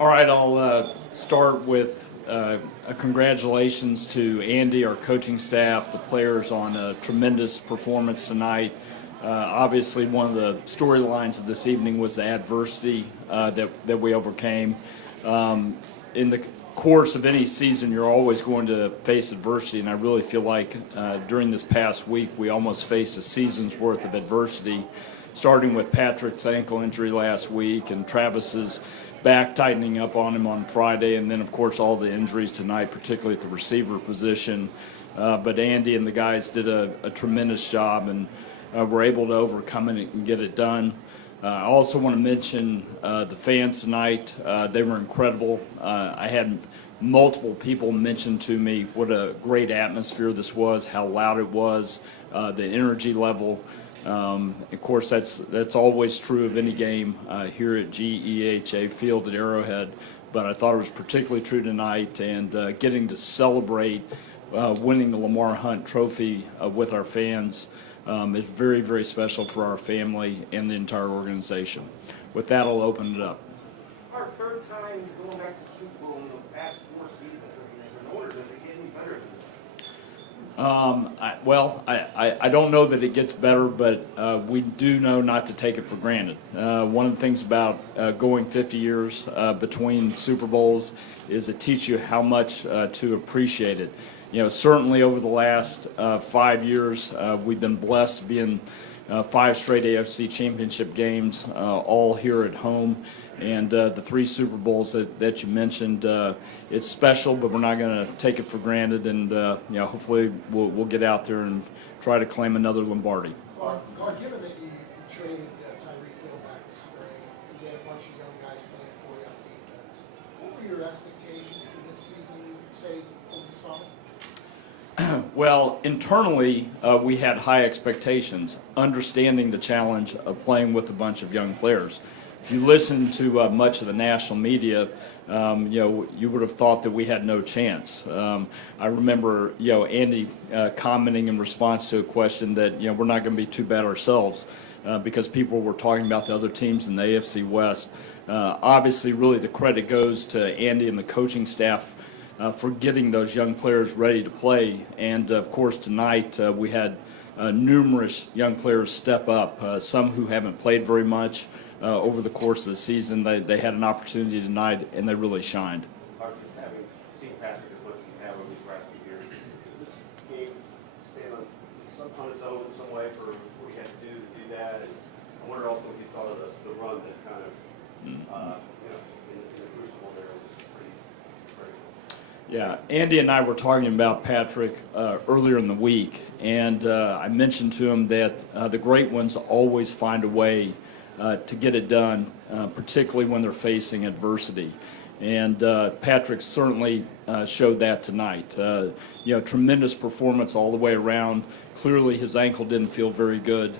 All right, I'll start with a congratulations to Andy, our coaching staff, the players on a tremendous performance tonight. Obviously, one of the storylines of this evening was the adversity that we overcame. In the course of any season, you're always going to face adversity, and I really feel like during this past week, we almost faced a season's worth of adversity, starting with Patrick's ankle injury last week and Travis's back tightening up on him on Friday, and then, of course, all the injuries tonight, particularly at the receiver position. But Andy and the guys did a tremendous job, and were able to overcome it and get it done. I also want to mention the fans tonight. They were incredible. I had multiple people mention to me what a great atmosphere this was, how loud it was, the energy level. Of course, that's always true of any game here at GEHA Field at Arrowhead, but I thought it was particularly true tonight, and getting to celebrate winning the Lamar Hunt Trophy with our fans is very, very special for our family and the entire organization. With that, I'll open it up. Our third time going back to the Super Bowl in the past 4 seasons. I mean, as an owner, does it get any better than this? I don't know that it gets better, but we do know not to take it for granted. One of the things about going 50 years between Super Bowls is it teaches you how much to appreciate it. You know, certainly over the last 5 years, we've been blessed to be in 5 straight AFC Championship games, all here at home. And the 3 Super Bowls that you mentioned, it's special, but we're not going to take it for granted. And hopefully we'll get out there and try to claim another Lombardi. Clark, given that you traded Tyreek Hill back this spring, you had a bunch of young guys playing for you on defense. What were your expectations for this season, say, over the summer? Well, internally, we had high expectations, understanding the challenge of playing with a bunch of young players. If you listen to much of the national media, you would have thought that we had no chance. I remember, Andy commenting in response to a question that, we're not going to be too bad ourselves because people were talking about the other teams in the AFC West. Obviously, really the credit goes to Andy and the coaching staff for getting those young players ready to play. And, of course, tonight we had numerous young players step up, some who haven't played very much over the course of the season. They had an opportunity tonight, and they really shined. Just having seen Patrick as much as you have over these last few years, does this game stand on its own in some way for what he had to do that? And I wonder also if you thought of the run that kind of, in the crucible there was pretty critical. Yeah, Andy and I were talking about Patrick earlier in the week, and I mentioned to him that the great ones always find a way to get it done, particularly when they're facing adversity. And Patrick certainly showed that tonight. Tremendous performance all the way around. Clearly his ankle didn't feel very good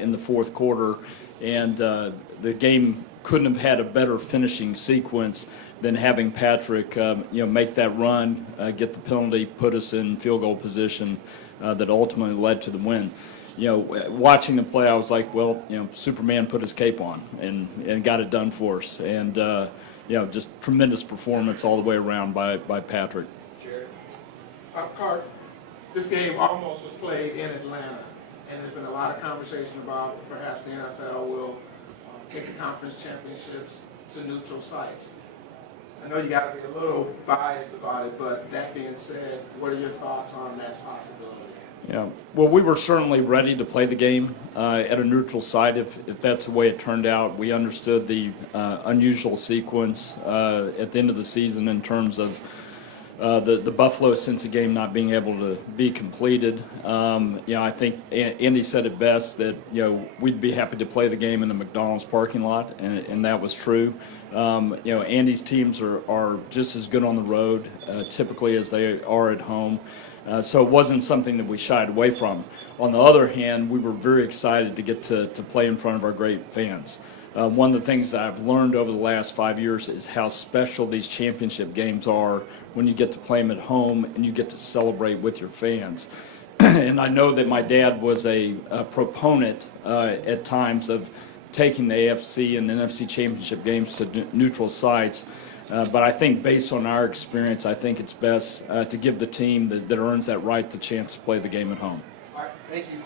in the fourth quarter, and the game couldn't have had a better finishing sequence than having Patrick make that run, get the penalty, put us in field goal position that ultimately led to the win. Watching the play, I was like, well, Superman put his cape on and got it done for us. And, just tremendous performance all the way around by Patrick. Jared. Clark, this game almost was played in Atlanta, and there's been a lot of conversation about perhaps the NFL will take the conference championships to neutral sites. I know you got to be a little biased about it, but that being said, what are your thoughts on that possibility? Yeah, well, we were certainly ready to play the game at a neutral site if that's the way it turned out. We understood the unusual sequence at the end of the season in terms of the Buffalo-Cincy game not being able to be completed. I think Andy said it best that we'd be happy to play the game in the McDonald's parking lot, and that was true. Andy's teams are just as good on the road typically as they are at home. So it wasn't something that we shied away from. On the other hand, we were very excited to get to play in front of our great fans. One of the things that I've learned over the last 5 years is how special these championship games are when you get to play them at home and you get to celebrate with your fans. And I know that my dad was a proponent at times of taking the AFC and NFC championship games to neutral sites. But I think based on our experience, I think it's best to give the team that earns that right the chance to play the game at home. All right, thank you.